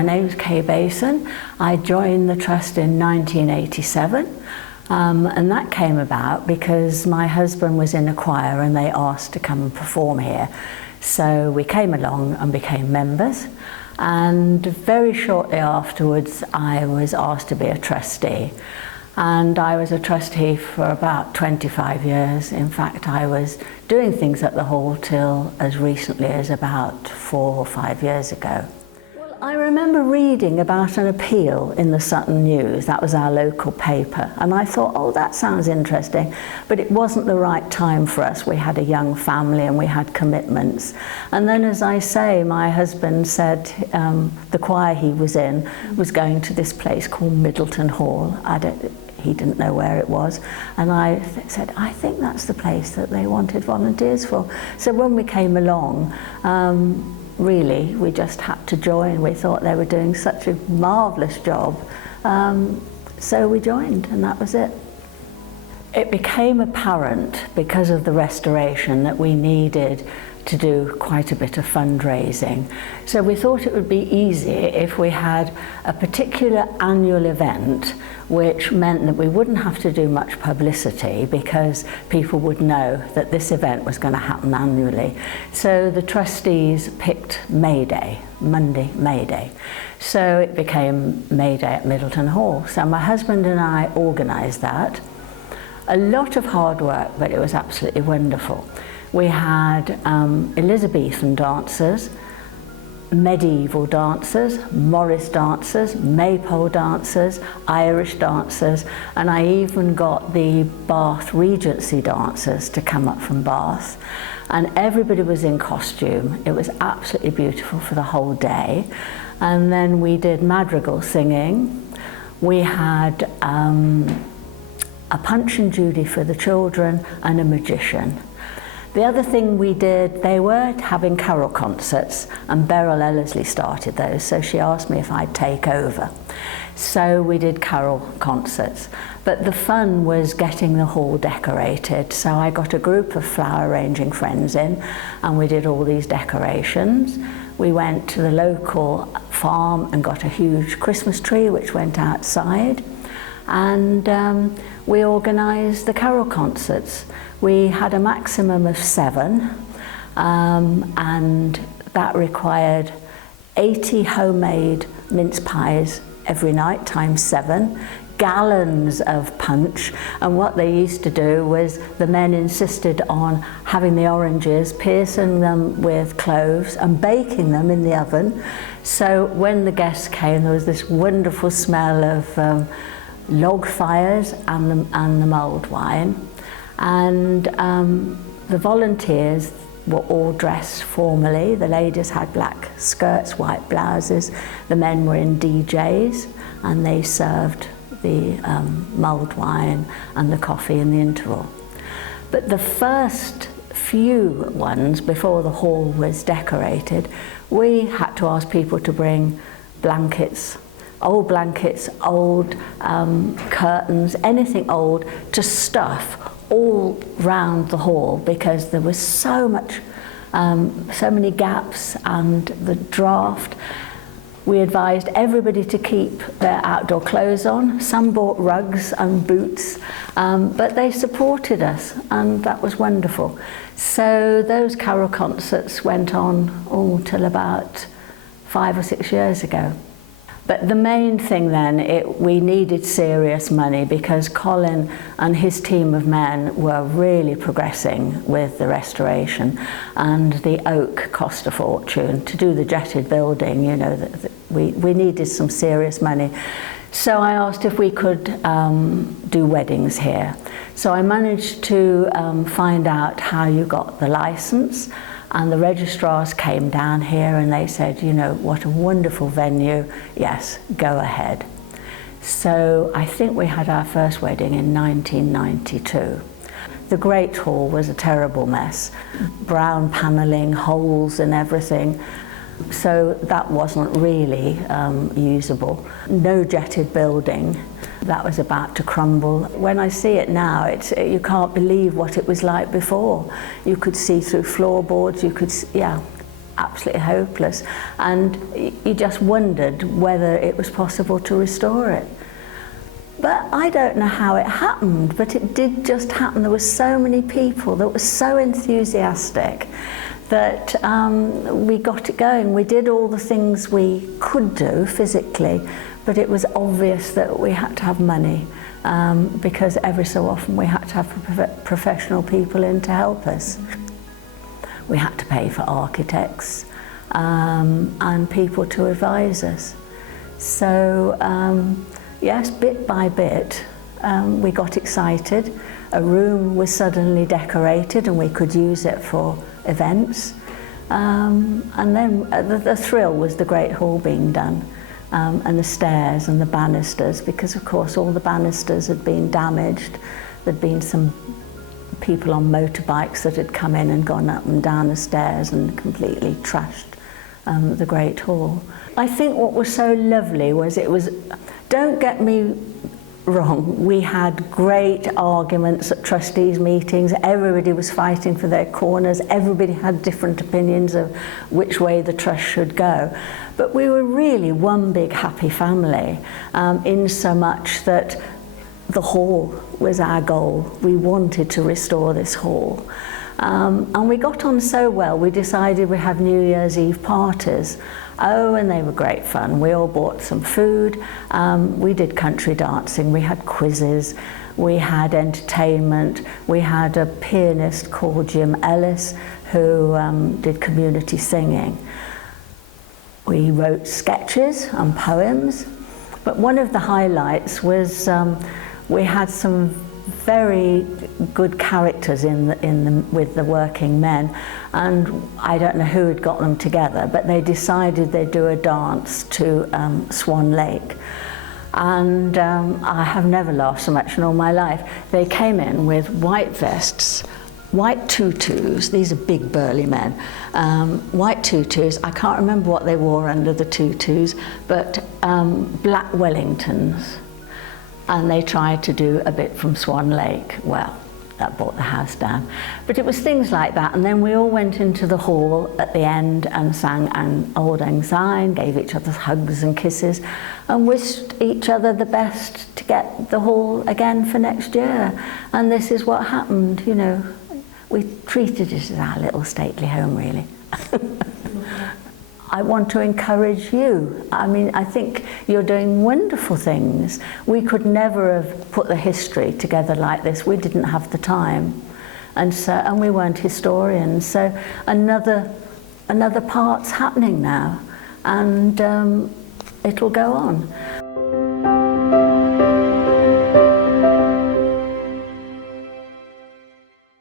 my name's Kay Bason. I joined the Trust in 1987, and that came about because my husband was in a choir and they asked to come and perform here. So we came along and became members, and very shortly afterwards I was asked to be a trustee. And I was a trustee for about 25 years. In fact, I was doing things at the hall till as recently as about 4 or 5 years ago. Well, I remember reading about an appeal in the Sutton News. That was our local paper. And I thought, oh, that sounds interesting. But it wasn't the right time for us. We had a young family and we had commitments. And then, as I say, my husband said the choir he was in was going to this place called Middleton Hall. He didn't know where it was, and I said, I think that's the place that they wanted volunteers for. So when we came along, really, we just had to join. We thought they were doing such a marvellous job, so we joined, and that was it. It became apparent, because of the restoration, that we needed to do quite a bit of fundraising. So we thought it would be easy if we had a particular annual event, which meant that we wouldn't have to do much publicity because people would know that this event was going to happen annually. So the trustees picked May Day, Monday, May Day. So it became May Day at Middleton Hall. So my husband and I organised that. A lot of hard work, but it was absolutely wonderful. We had Elizabethan dancers, medieval dancers, Morris dancers, maypole dancers, Irish dancers, and I even got the Bath Regency dancers to come up from Bath. And everybody was in costume. It was absolutely beautiful for the whole day. And then we did madrigal singing. We had a Punch and Judy for the children and a magician. The other thing we did, they were having carol concerts, and Beryl Ellerslie started those, so she asked me if I'd take over. So we did carol concerts, but the fun was getting the hall decorated. So I got a group of flower arranging friends in, and we did all these decorations. We went to the local farm and got a huge Christmas tree which went outside, and we organised the carol concerts. We had a maximum of 7, and that required 80 homemade mince pies every night, times 7, gallons of punch. And what they used to do was the men insisted on having the oranges, piercing them with cloves and baking them in the oven. So when the guests came, there was this wonderful smell of log fires and the mulled wine. And the volunteers were all dressed formally. The ladies had black skirts, white blouses. The men were in DJs, and they served the mulled wine and the coffee in the interval. But the first few ones, before the hall was decorated, we had to ask people to bring blankets, old curtains, anything old, to stuff all round the hall, because there was so many gaps and the draft. We advised everybody to keep their outdoor clothes on. Some bought rugs and boots, but they supported us, and that was wonderful. So those carol concerts went on till about 5 or 6 years ago. But the main thing then, we needed serious money, because Colin and his team of men were really progressing with the restoration, and the oak cost a fortune. To do the jetted building, you know, we needed some serious money. So I asked if we could do weddings here. So I managed to find out how you got the license. And the registrars came down here and they said, you know, what a wonderful venue. Yes, go ahead. So I think we had our first wedding in 1992. The Great Hall was a terrible mess. Brown panelling, holes and everything. So that wasn't really usable. No jetted building. That was about to crumble. When I see it now, you can't believe what it was like before. You could see through floorboards, absolutely hopeless, and you just wondered whether it was possible to restore it. But I don't know how it happened, but it did just happen. There were so many people that were so enthusiastic that we got it going. We did all the things we could do physically, but it was obvious that we had to have money, because every so often we had to have professional people in to help us. We had to pay for architects and people to advise us. So yes, bit by bit, we got excited. A room was suddenly decorated and we could use it for events. And then the thrill was the Great Hall being done, and the stairs and the banisters, because of course all the banisters had been damaged. There'd been some people on motorbikes that had come in and gone up and down the stairs and completely trashed the Great Hall. I think what was so lovely was don't get me wrong, we had great arguments at trustees meetings. Everybody was fighting for their corners. Everybody had different opinions of which way the trust should go. But we were really one big happy family, in so much that the hall was our goal. We wanted to restore this hall. And we got on so well, we decided we'd have New Year's Eve parties. Oh, and they were great fun. We all bought some food. We did country dancing. We had quizzes. We had entertainment. We had a pianist called Jim Ellis who did community singing. We wrote sketches and poems. But one of the highlights was we had some very good characters with the working men, and I don't know who had got them together, but they decided they'd do a dance to Swan Lake. And I have never laughed so much in all my life. They came in with white vests, white tutus, these are big burly men, white tutus, I can't remember what they wore under the tutus, but black Wellingtons. And they tried to do a bit from Swan Lake. Well, that brought the house down. But it was things like that, and then we all went into the hall at the end and sang an Auld Lang Syne, gave each other hugs and kisses, and wished each other the best to get the hall again for next year. And this is what happened, you know. We treated it as our little stately home, really. I want to encourage you. I mean, I think you're doing wonderful things. We could never have put the history together like this. We didn't have the time, and we weren't historians. So another part's happening now, and it'll go on.